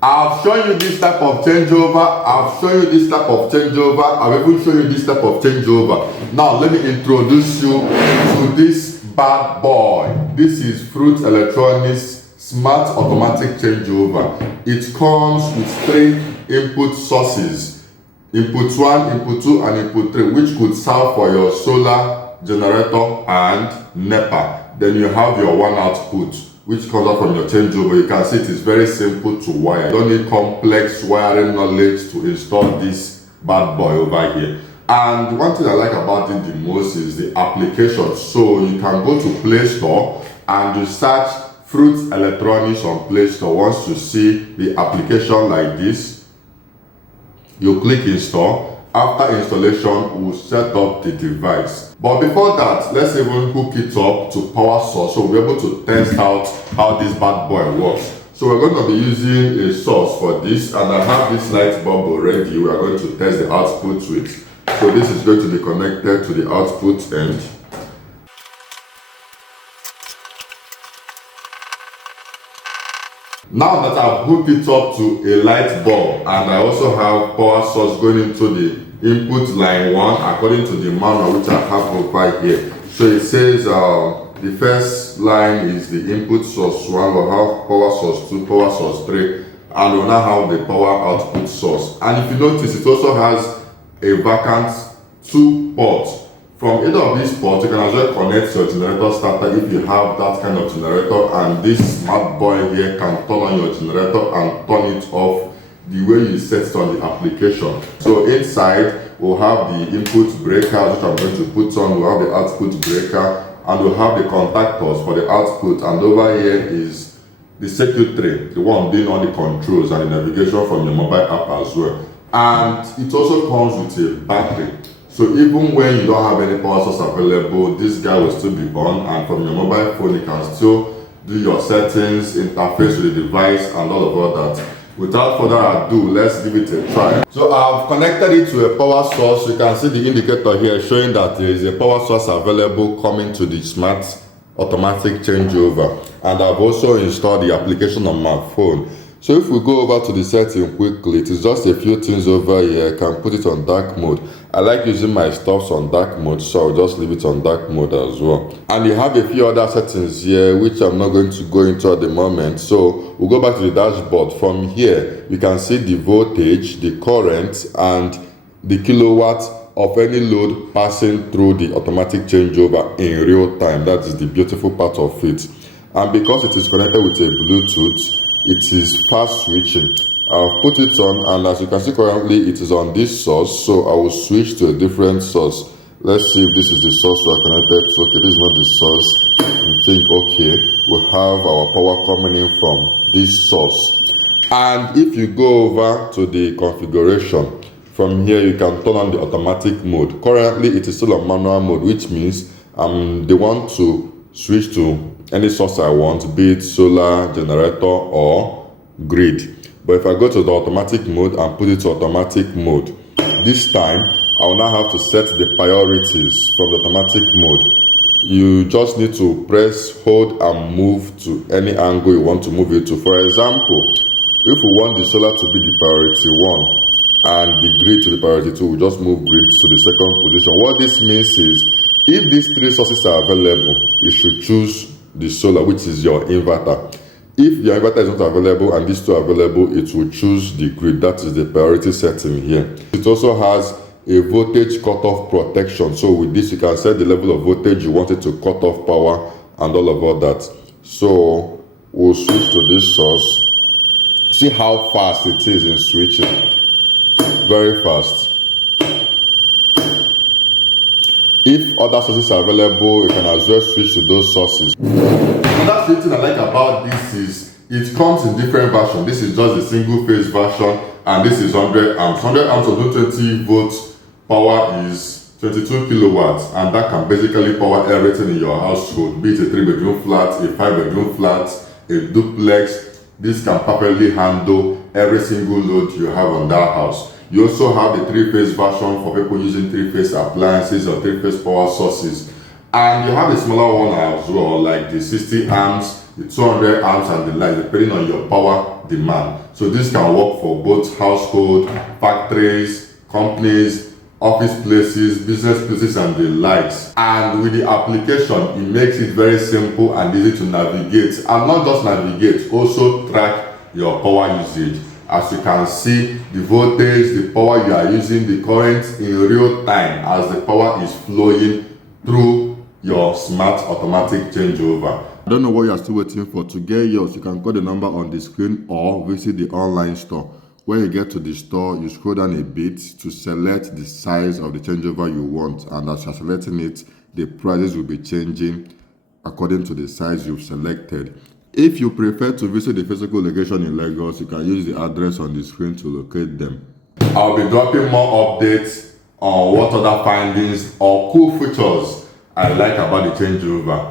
I've shown you this type of changeover. I've shown you this type of changeover. I've even shown you this type of changeover. Now let me introduce you to this bad boy. This is Fruit Electronics Smart Automatic Changeover. It comes with 3 input sources. Input 1, input 2 and input 3, which could serve for your solar generator and NEPA. Then you have your 1 output, which comes out from your changeover. You can see it is very simple to wire. You don't need complex wiring knowledge to install this bad boy over here. And one thing I like about it the most is the application. So you can go to Play Store and you search Fruit Electronics on Play Store. Once you see the application like this, you click install. After installation, we'll set up the device. But before that, let's even hook it up to power source so we're able to test out how this bad boy works. So we're going to be using a source for this, and I have this light bulb already. We are going to test the output switch. So this is going to be connected to the output end. Now that I've hooked it up to a light bulb and I also have power source going into the input line 1 according to the manual which I have over here. So it says the first line is the input source 1, we'll have power source 2, power source 3, and we'll now have the power output source. And if you notice, it also has a vacant 2 ports. From either of these ports, you can as well connect your generator starter if you have that kind of generator, and this smart boy here can turn on your generator and turn it off the way you set it on the application. So inside, we'll have the input breaker, which I'm going to put on, we'll have the output breaker, and we'll have the contactors for the output, and over here is the circuitry, the one doing all the controls and the navigation from your mobile app as well. And it also comes with a battery. So even when you don't have any power source available, this guy will still be on, and from your mobile phone you can still do your settings, interface with the device and all of that. Without further ado, let's give it a try. So I've connected it to a power source. You can see the indicator here showing that there is a power source available coming to the smart automatic changeover. And I've also installed the application on my phone. So if we go over to the setting quickly, it is just a few things over here. I can put it on dark mode. I like using my stuffs on dark mode, so I'll just leave it on dark mode as well. And you have a few other settings here, which I'm not going to go into at the moment. So we'll go back to the dashboard. From here, you can see the voltage, the current, and the kilowatt of any load passing through the automatic changeover in real time. That is the beautiful part of it. And because it is connected with a Bluetooth, it is fast switching. I've put it on, and as you can see currently it is on this source, so I will switch to a different source. Let's see if this is the source we are connected to. Okay, this is not the source. I think okay, we have our power coming in from this source. And if you go over to the configuration, from here you can turn on the automatic mode. Currently it is still on manual mode, which means they want to switch to any source I want, be it solar, generator or grid. But if I go to the automatic mode and put it to automatic mode, this time I will now have to set the priorities from the automatic mode. You just need to press, hold and move to any angle you want to move it to. For example, if we want the solar to be the priority 1 and the grid to the priority 2, we just move grid to the second position. What this means is, if these 3 sources are available, you should choose the solar, which is your inverter. If your inverter is not available and these 2 are available, it will choose the grid. That is the priority setting here. It also has a voltage cutoff protection. So with this, you can set the level of voltage you want it to cut off power and all of that. So we'll switch to this source. See how fast it is in switching. Very fast. If other sources are available, you can as well switch to those sources. Another thing I like about this is it comes in different versions. This is just a single phase version, and this is 100 amps. 100 amps of 220 volts power is 22 kilowatts, and that can basically power everything in your household, be it a 3-bedroom flat, a 5-bedroom flat, a duplex. This can perfectly handle every single load you have on that house. You also have the 3-phase version for people using 3-phase appliances or 3-phase power sources. And you have a smaller one as well, like the 60 amps, the 200 amps and the like, depending on your power demand. So this can work for both household, factories, companies, office places, business places, and the likes. And with the application, it makes it very simple and easy to navigate, and not just navigate, also track your power usage. As you can see, the voltage, the power you are using, the current in real time as the power is flowing through your smart automatic changeover. I don't know what you are still waiting for. To get yours, you can call the number on the screen or visit the online store. When you get to the store, you scroll down a bit to select the size of the changeover you want, and as you're selecting it, the prices will be changing according to the size you've selected. If you prefer to visit the physical location in Lagos, you can use the address on the screen to locate them. I'll be dropping more updates on what other findings or cool features I like about the changeover.